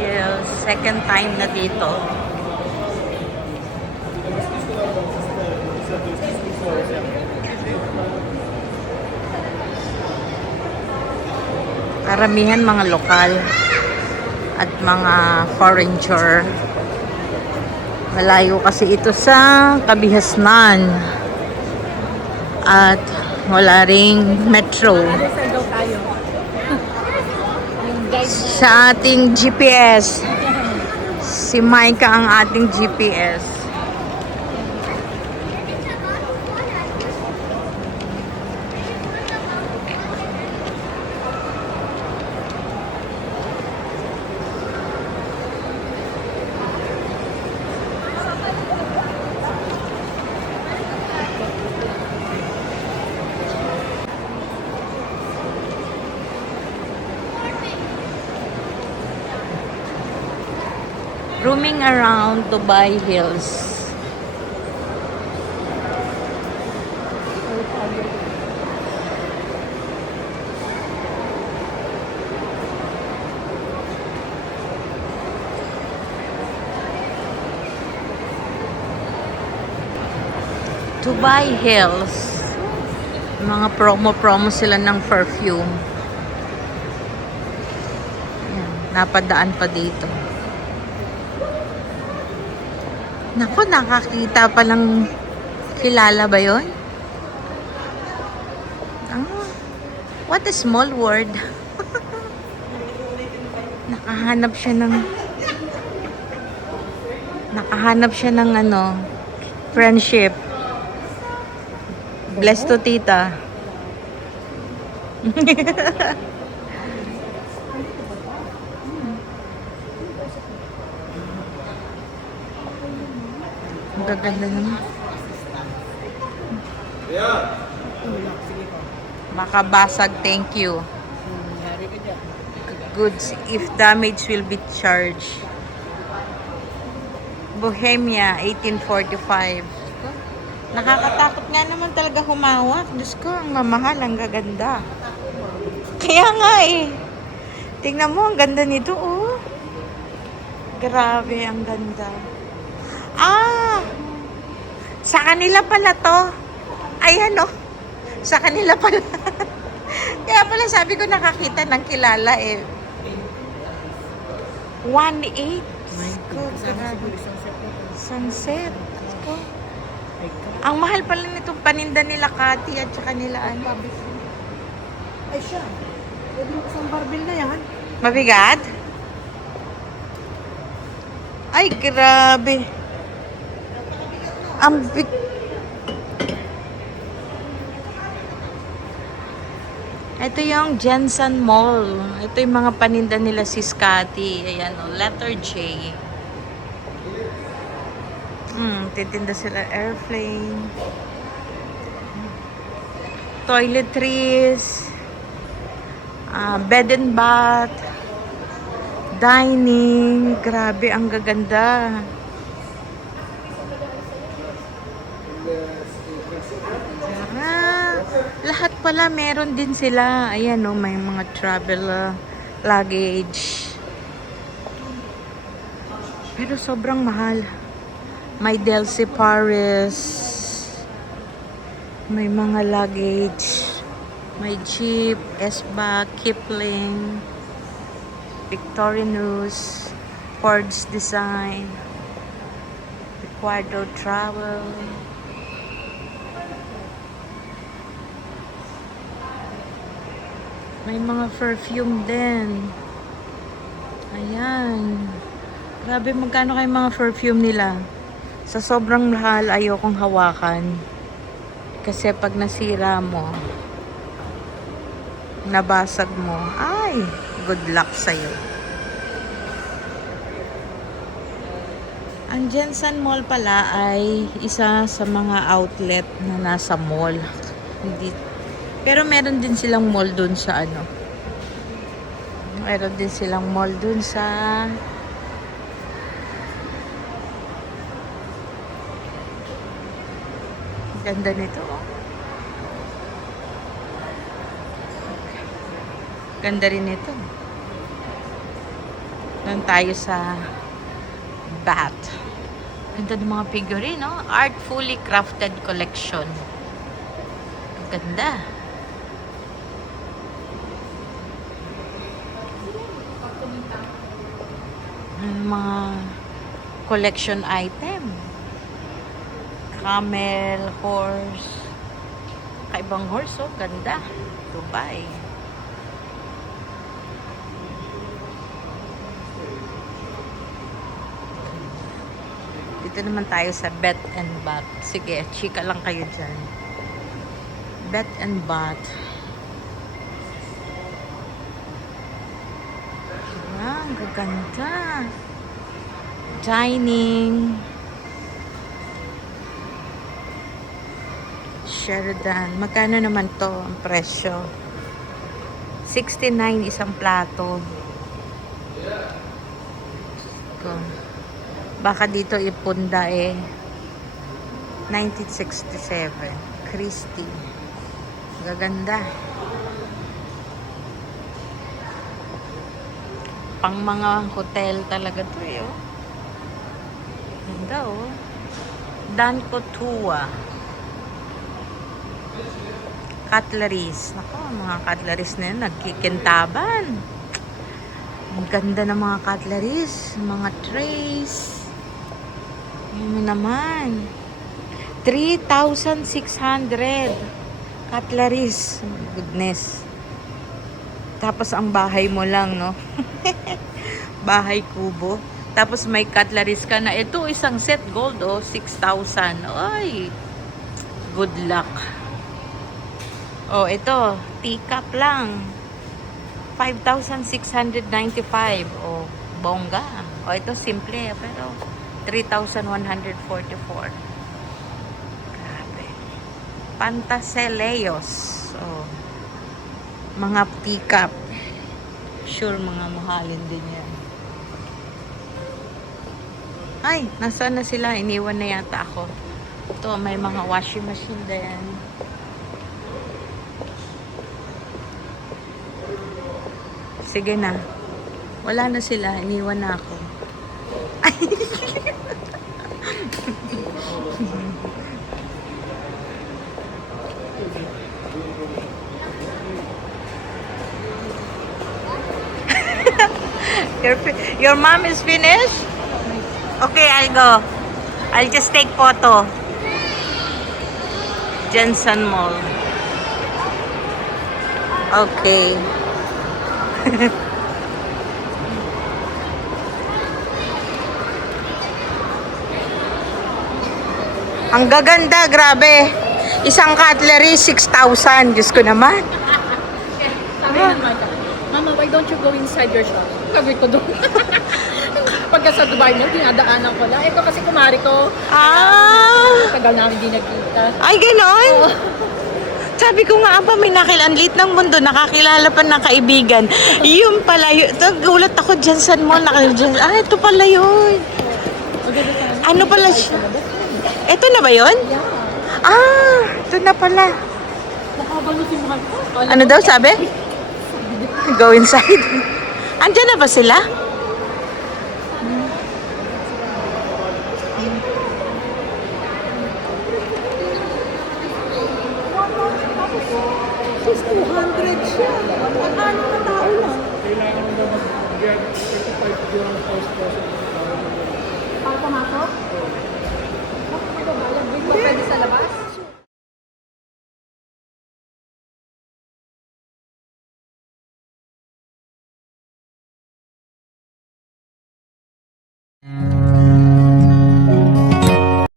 Hills. Second time na dito. Karamihan mga lokal at mga foreigner. Malayo kasi ito sa Kabihasnan. At wala ring metro. Sa ating GPS. Si Micah ang ating GPS. Roaming around Dubai Hills. Dubai Hills. Mga promo sila ng perfume. Ayan, napadaan pa dito. Naku, nakakita pa lang. Kilala ba yun? Ah, what a small world. Nakahanap siya ng ano, friendship. Bless to tita. Ang gaganda naman. Makabasag, thank you. Goods, if damage will be charged. Bohemia, 1845. Nakakatakot nga naman talaga humawak. Diyos ko, ang mamahal, ang gaganda. Kaya nga eh. Tingnan mo, ang ganda nito, oh. Grabe, ang ganda. Ah! Sa kanila pala to. Ayan, oh. Sa kanila pala. Kaya pala sabi ko nakakita ng kilala eh. 1.8. My God, grabe. Sunset. Oh. Ang mahal pala nitong paninda nila Kati at saka nila ano. Ay siya. Pwede mo isang barbell na yan. Mabigat? Ay, grabe. Ang big. Ito yung Jensen Mall. Ito yung mga paninda nila si Scotty. Ayan o, letter J. Titinda sila airplane. Toiletries. Bed and bath. Dining. Grabe, ang gaganda. Lahat pala meron din sila. Ayan o, may mga travel luggage. Pero sobrang mahal. May Delcy Paris. May mga luggage. May Jeep, S-Bag, Kipling, Victorinox, Ford's Design, Ricardo Travel. May mga perfume din. Ayan. Grabe, magkano kayo mga perfume nila? Sa sobrang mahal, ayokong hawakan. Kasi pag nasira mo, nabasag mo, ay, good luck sa'yo. Ang Jensen Mall pala ay isa sa mga outlet na nasa mall. Hindi. Pero meron din silang mall dun sa ano. Meron din silang mall dun sa ganda nito, oh. Ganda rin ito. Doon tayo sa bat. Ganda ng mga figurine, no? Artfully crafted collection. Ang ganda. Mga collection item. Camel, horse. Kaibang horse, oh. Ganda. Dubai. Dito naman tayo sa Bed and Bath. Sige, chika lang kayo dyan. Bed and Bath. Ah, ang gaganda. Dining. Sheraton. Magkano naman to ang presyo? 69 isang plato. Baka dito ipunda 1967. Christie. Gaganda. Pang mga hotel talaga to oh. Ganda oh. Danko Tua. Cutleries. Nako, mga cutleries na yun. Nagkikintaban. Ang ganda ng mga cutleries. Mga trays. Ano naman? 3,600 cutleries. Goodness. Tapos ang bahay mo lang, no? Bahay kubo. Tapos may cutleries ka na. Ito, isang set gold, 6,000. Ay, good luck. Oh, ito, teacup lang. 5,695. Oh, bongga. Oh, ito simple, pero 3,144. Grabe. Pantaceleos. Oh. Mga teacup. Sure, mga mahalin din yan. Ay, nasaan na sila? Iniwan na yata ako. Ito, may mga washing machine din. Sige na. Wala na sila. Iniwan na ako. Ay. Your mom is finished? Okay, I'll go. I'll just take photo. Jensen Mall. Okay. Ang gaganda, grabe. Isang cutlery, 6,000. Diyos ko naman. Sabi ng Mama, why don't you go inside your shop? Sabi ko doon. Pagka sa Dubai mo, dinadaanan ko na. Ito kasi kumari ko. Tagal namin di nagkita. Ay, ganon? Oo. Sabi ko nga pa, may nakilanlit ng mundo, nakakilala pa ng kaibigan. Yun pala, gulat ako dyan, saan mo ito pala yun. Ano pala siya? Ito na ba yun? Yeah. Ito na pala. Nakabalo si Mahal ko. Ano daw sabi? Go inside. Andyan na ba sila? Tapos 200 siya. Ano na tao lang? Kailangan mo na mag-get 35 dirhams house process. Para pumasok?